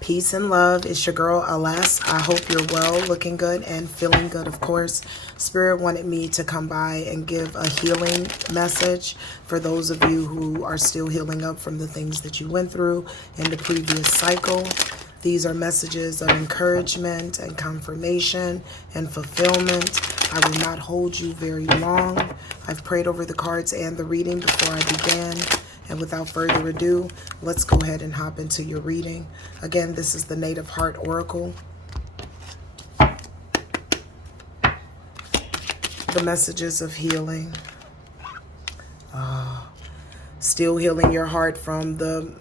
Peace and love. It's your girl, Alas. I hope you're well, looking good, and feeling good, of course. Spirit wanted me to come by and give a healing message for those of you who are still healing up from the things that you went through in the previous cycle. These are messages of encouragement and confirmation and fulfillment. I will not hold you very long. I've prayed over the cards and the reading before I began. And without further ado, let's go ahead and hop into your reading. Again, this is the Native Heart Oracle. The messages of healing. Still healing your heart from the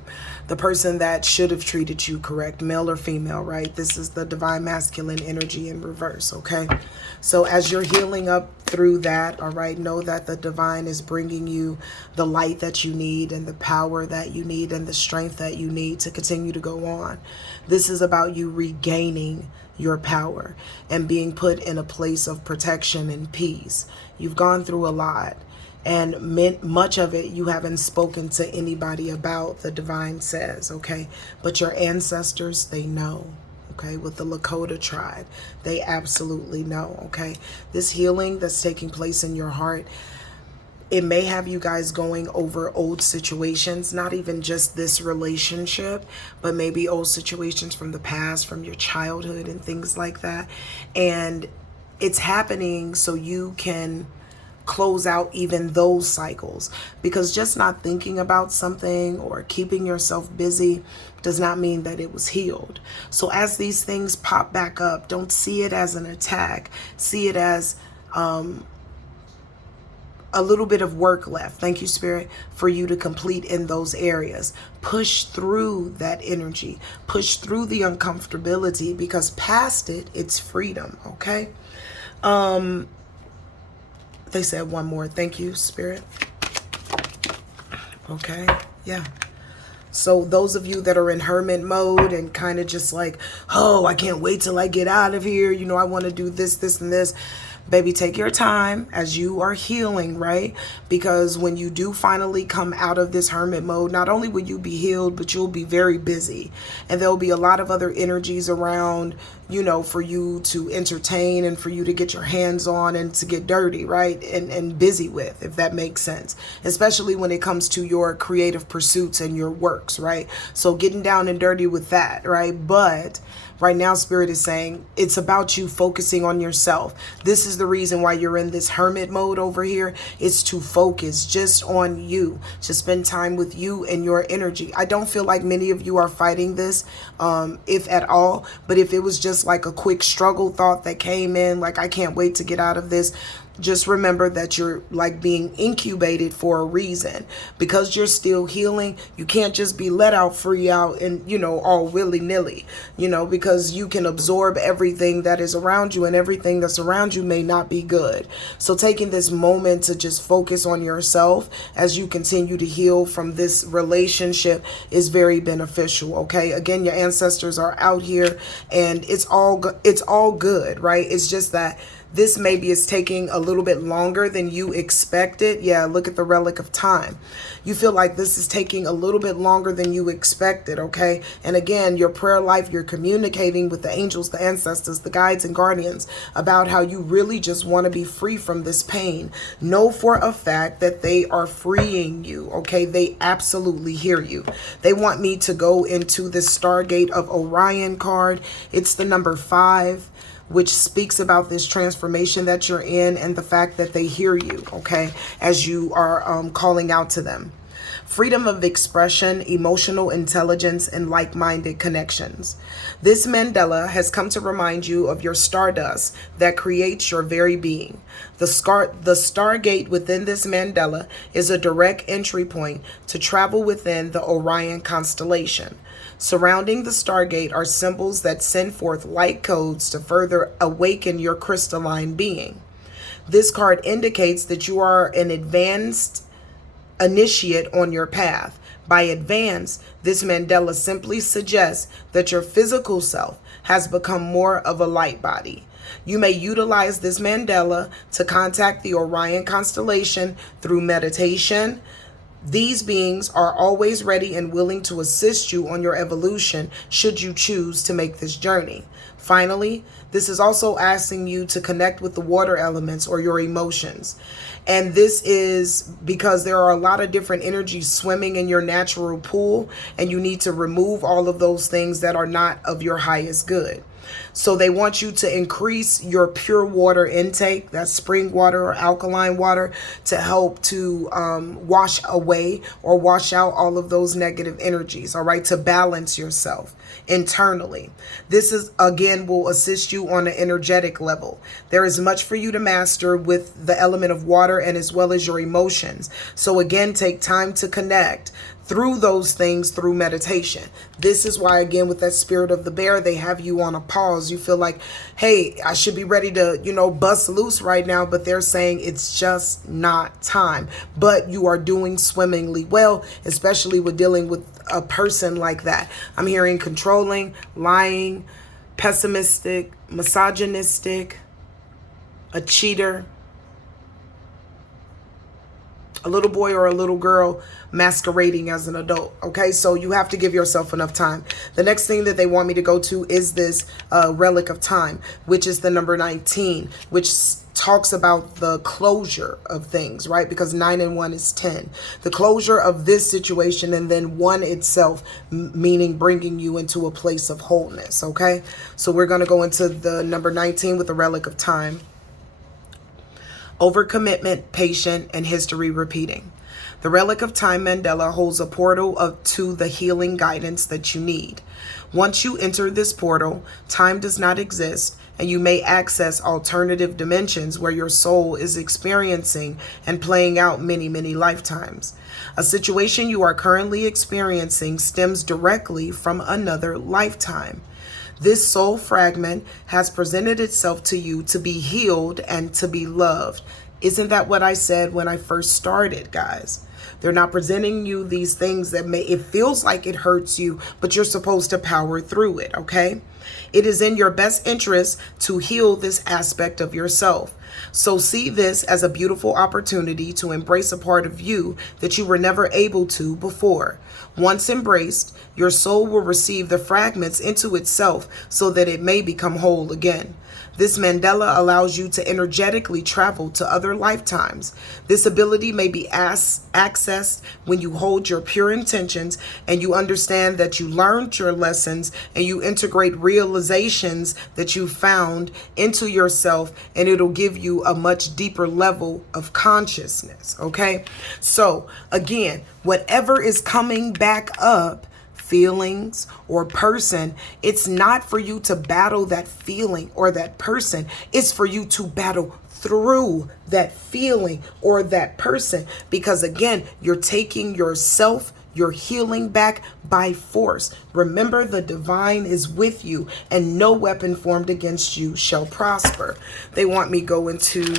person that should have treated you correct, male or female, right? This is the divine masculine energy in reverse, okay? So as you're healing up through that, all right, know that the divine is bringing you the light that you need and the power that you need and the strength that you need to continue to go on. This is about you regaining your power and being put in a place of protection and peace. You've gone through a lot. And much of it you haven't spoken to anybody about, the divine says, okay? But your ancestors, they know, okay? With the Lakota tribe, they absolutely know, okay? This healing that's taking place in your heart, it may have you guys going over old situations, not even just this relationship, but maybe old situations from the past, from your childhood and things like that. And it's happening so you can close out even those cycles, because just not thinking about something or keeping yourself busy does not mean that it was healed. So as these things pop back up, don't see it as an attack. See it as a little bit of work left. Thank you, Spirit, for you to complete in those areas. Push through that energy. Push through the uncomfortability, because past it, it's freedom, okay? They said one more. Thank you, Spirit. Okay. Yeah. So those of you that are in hermit mode and kind of just like, oh, I can't wait till I get out of here. You know, I want to do this, this, and this. Baby, take your time as you are healing, right? Because when you do finally come out of this hermit mode, not only will you be healed, but you'll be very busy. And there'll be a lot of other energies around, you know, for you to entertain and for you to get your hands on and to get dirty, right? And busy with, if that makes sense. Especially when it comes to your creative pursuits and your works, right? So getting down and dirty with that, right? But right now, Spirit is saying it's about you focusing on yourself. This is the reason why you're in this hermit mode over here. It's to focus just on you, to spend time with you and your energy. I don't feel like many of you are fighting this, if at all. But if it was just like a quick struggle thought that came in, like, I can't wait to get out of this, just remember that you're like being incubated for a reason. Because you're still healing, you can't just be let out free out and, you know, all willy-nilly, you know, because you can absorb everything that is around you, and everything that's around you may not be good. So taking this moment to just focus on yourself as you continue to heal from this relationship is very beneficial, okay? Again, your ancestors are out here, and it's all good, right? It's just that this maybe is taking a little bit longer than you expected. Yeah, look at the relic of time. You feel like this is taking a little bit longer than you expected, okay? And again, your prayer life, you're communicating with the angels, the ancestors, the guides and guardians about how you really just want to be free from this pain. Know for a fact that they are freeing you, okay? They absolutely hear you. They want me to go into this Stargate of Orion card. It's the number 5. Which speaks about this transformation that you're in and the fact that they hear you, okay, as you are calling out to them. Freedom of expression, emotional intelligence, and like-minded connections. This mandala has come to remind you of your stardust that creates your very being. The Stargate within this mandala is a direct entry point to travel within the Orion constellation. Surrounding the Stargate are symbols that send forth light codes to further awaken your crystalline being. This card indicates that you are an advanced initiate on your path. By advance, this mandala simply suggests that your physical self has become more of a light body. You may utilize this mandala to contact the Orion constellation through meditation, These beings are always ready and willing to assist you on your evolution should you choose to make this journey. Finally, this is also asking you to connect with the water elements or your emotions. And this is because there are a lot of different energies swimming in your natural pool, and you need to remove all of those things that are not of your highest good. So they want you to increase your pure water intake, that's spring water or alkaline water, to help to wash away or wash out all of those negative energies, all right, to balance yourself internally. This is, again, will assist you on an energetic level. There is much for you to master with the element of water and as well as your emotions. So again, take time to connect through those things through meditation. This is why, again, with that spirit of the bear, they have you on a pause. You feel like, hey, I should be ready to, bust loose right now, but they're saying it's just not time. But you are doing swimmingly well, especially with dealing with a person like that. I'm hearing controlling, lying, pessimistic, misogynistic, a cheater, a little boy or a little girl masquerading as an adult. Okay, so you have to give yourself enough time. The next thing that they want me to go to is this relic of time, which is the number 19, which talks about the closure of things, right? Because 9 and 1 is 10. The closure of this situation, and then 1 itself, meaning bringing you into a place of wholeness. Okay, so we're going to go into the number 19 with the relic of time. Overcommitment, patient, and history repeating. The relic of time Mandela holds a portal to the healing guidance that you need. Once you enter this portal, time does not exist, and you may access alternative dimensions where your soul is experiencing and playing out many, many lifetimes. A situation you are currently experiencing stems directly from another lifetime. This soul fragment has presented itself to you to be healed and to be loved. Isn't that what I said when I first started, guys? They're not presenting you these things that it feels like it hurts you, but you're supposed to power through it, okay? It is in your best interest to heal this aspect of yourself. So see this as a beautiful opportunity to embrace a part of you that you were never able to before. Once embraced, your soul will receive the fragments into itself so that it may become whole again. This Mandela allows you to energetically travel to other lifetimes. This ability may be accessed when you hold your pure intentions and you understand that you learned your lessons and you integrate realizations that you found into yourself, and it'll give you a much deeper level of consciousness, okay? So again, whatever is coming back up, feelings or person, it's not for you to battle that feeling or that person. It's for you to battle through that feeling or that person, because again, you're taking yourself, your healing back by force. Remember, the divine is with you and no weapon formed against you shall prosper. They want me go into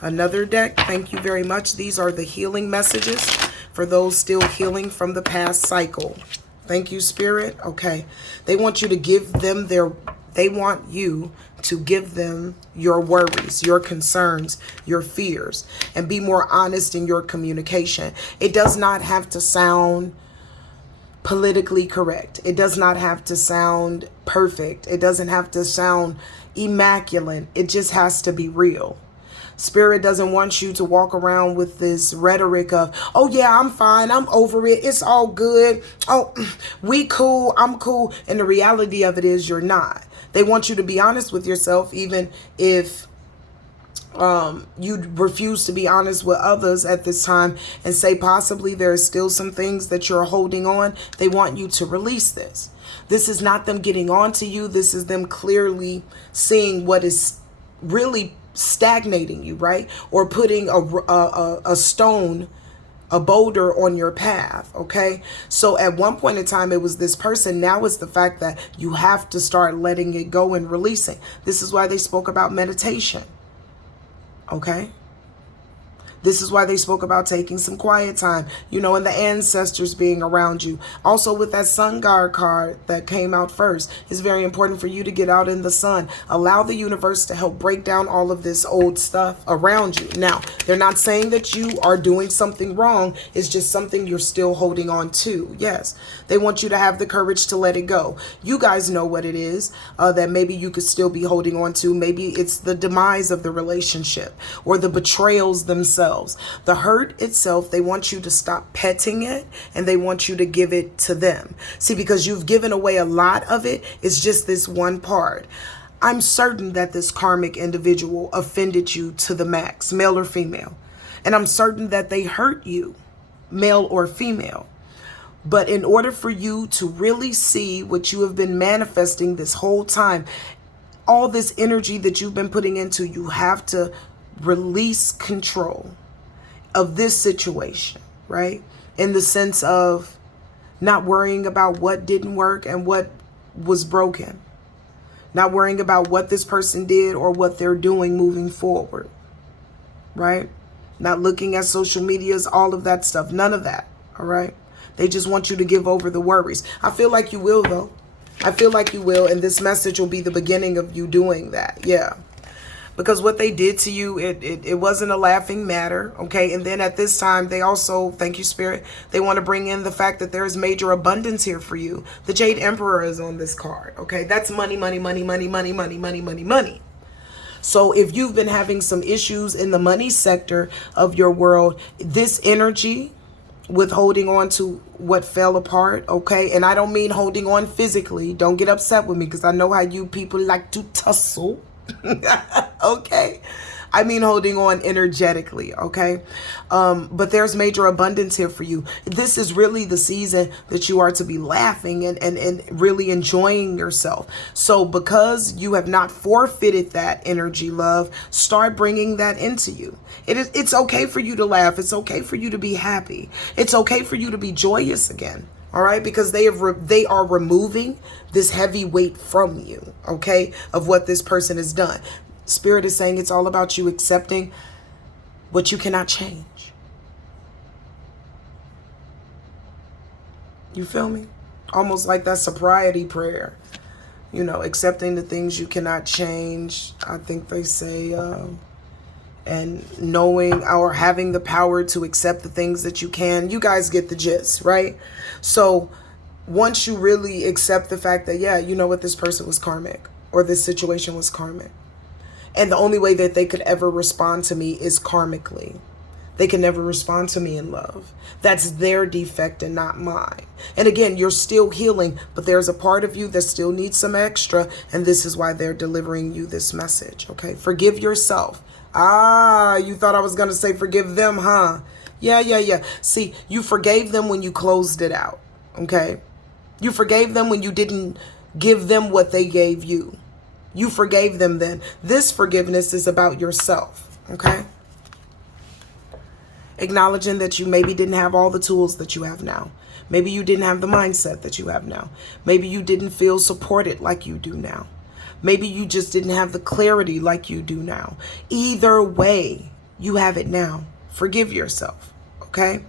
another deck. Thank you very much. These are the healing messages for those still healing from the past cycle. Thank you, Spirit. Okay. They want you to give them your worries, your concerns, your fears, and be more honest in your communication. It does not have to sound politically correct. It does not have to sound perfect. It doesn't have to sound immaculate. It just has to be real. Spirit doesn't want you to walk around with this rhetoric of, oh yeah, I'm fine, I'm over it, it's all good, oh, we cool, I'm cool. And the reality of it is you're not. They want you to be honest with yourself, even if you refuse to be honest with others at this time and say possibly there are still some things that you're holding on. They want you to release this. This is not them getting on to you. This is them clearly seeing what is really stagnating you, right? Or putting a stone, a boulder on your path, okay? So at one point in time, it was this person. Now it's the fact that you have to start letting it go and releasing. This is why they spoke about meditation, okay? This is why they spoke about taking some quiet time, you know, and the ancestors being around you. Also with that sun guard card that came out first, it's very important for you to get out in the sun. Allow the universe to help break down all of this old stuff around you. Now, they're not saying that you are doing something wrong. It's just something you're still holding on to. Yes, they want you to have the courage to let it go. You guys know what it is that maybe you could still be holding on to. Maybe it's the demise of the relationship or the betrayals themselves. The hurt itself, they want you to stop petting it and they want you to give it to them. See, because you've given away a lot of it, it's just this one part. I'm certain that this karmic individual offended you to the max, male or female. And I'm certain that they hurt you, male or female. But in order for you to really see what you have been manifesting this whole time, all this energy that you've been putting into, you have to release control of this situation, right? In the sense of not worrying about what didn't work and what was broken. Not worrying about what this person did or what they're doing moving forward, right? Not looking at social medias, all of that stuff. None of that, all right? They just want you to give over the worries. I feel like you will, though. I feel like you will, and this message will be the beginning of you doing that, yeah. Because what they did to you, it wasn't a laughing matter, okay? And then at this time, they also, thank you, Spirit, they want to bring in the fact that there is major abundance here for you. The Jade Emperor is on this card, okay? That's money, money, money, money, money, money, money, money, money. So if you've been having some issues in the money sector of your world, this energy with holding on to what fell apart, okay? And I don't mean holding on physically. Don't get upset with me because I know how you people like to tussle. Okay, I mean holding on energetically, okay? But there's major abundance here for you. This is really the season that you are to be laughing and really enjoying yourself. So because you have not forfeited that energy, love, start bringing that into you. It's okay for you to laugh. It's okay for you to be happy. It's okay for you to be joyous again. All right, because they are removing this heavy weight from you, okay, of what this person has done. Spirit is saying it's all about you accepting what you cannot change. You feel me? Almost like that sobriety prayer, you know, accepting the things you cannot change. I think they say, and knowing or having the power to accept the things that you can. You guys get the gist, right? So once you really accept the fact that, yeah, you know what, this person was karmic or this situation was karmic. And the only way that they could ever respond to me is karmically. They can never respond to me in love. That's their defect and not mine. And again, you're still healing, but there's a part of you that still needs some extra. And this is why they're delivering you this message, okay? Forgive yourself. Ah, you thought I was going to say forgive them, huh? Yeah. See, you forgave them when you closed it out, okay? You forgave them when you didn't give them what they gave you. You forgave them then. This forgiveness is about yourself, okay? Acknowledging that you maybe didn't have all the tools that you have now. Maybe you didn't have the mindset that you have now. Maybe you didn't feel supported like you do now. Maybe you just didn't have the clarity like you do now. Either way, you have it now. Forgive yourself, okay?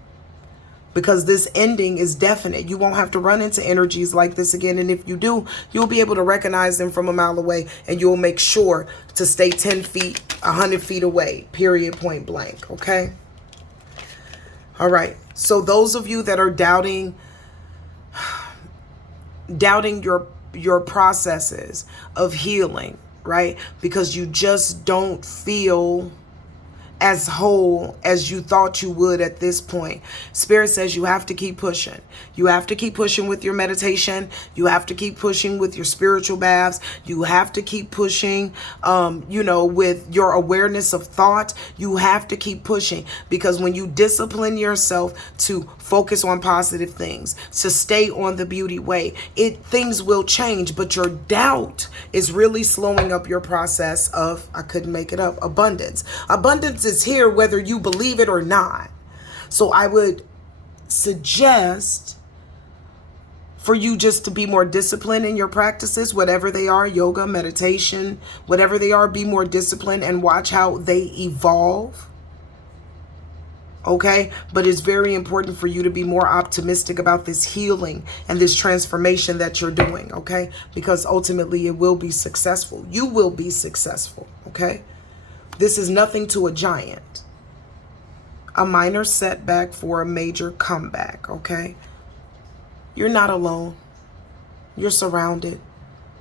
Because this ending is definite. You won't have to run into energies like this again. And if you do, you'll be able to recognize them from a mile away. And you'll make sure to stay 10 feet, 100 feet away, period, point blank, okay? All right. So those of you that are doubting your processes of healing, right? Because you just don't feel as whole as you thought you would at this point. Spirit says you have to keep pushing. You have to keep pushing with your meditation. You have to keep pushing with your spiritual baths. You have to keep pushing, with your awareness of thought. You have to keep pushing, because when you discipline yourself to focus on positive things, to stay on the beauty way, things will change. But your doubt is really slowing up your process of, I couldn't make it up, abundance. Abundance is here whether you believe it or not. So I would suggest for you just to be more disciplined in your practices, whatever they are, yoga, meditation, whatever they are, be more disciplined and watch how they evolve. Okay, but it's very important for you to be more optimistic about this healing and this transformation that you're doing. Okay, because ultimately it will be successful. You will be successful. Okay, this is nothing to a giant. A minor setback for a major comeback. Okay, you're not alone. You're surrounded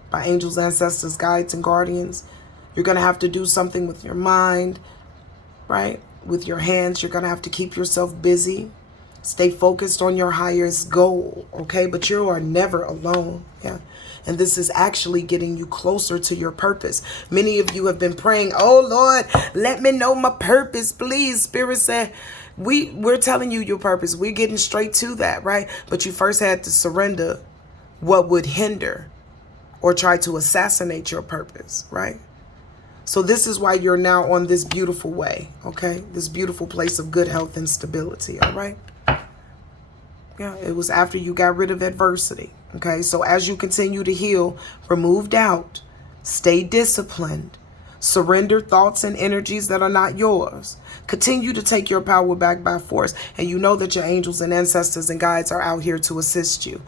by angels, ancestors, guides, and guardians. You're going to have to do something with your mind, right? With your hands. You're going to have to keep yourself busy. Stay focused on your highest goal, okay? But you are never alone, yeah? And this is actually getting you closer to your purpose. Many of you have been praying, oh, Lord, let me know my purpose, please. Spirit said, we're telling you your purpose. We're getting straight to that, right? But you first had to surrender what would hinder or try to assassinate your purpose, right? So this is why you're now on this beautiful way, okay? This beautiful place of good health and stability, all right? Yeah, it was after you got rid of adversity, okay? So as you continue to heal, remove doubt, stay disciplined, surrender thoughts and energies that are not yours. Continue to take your power back by force. And you know that your angels and ancestors and guides are out here to assist you.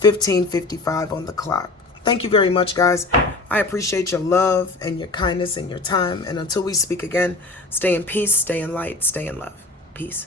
15:55 on the clock. Thank you very much, guys. I appreciate your love and your kindness and your time. And until we speak again, stay in peace, stay in light, stay in love. Peace.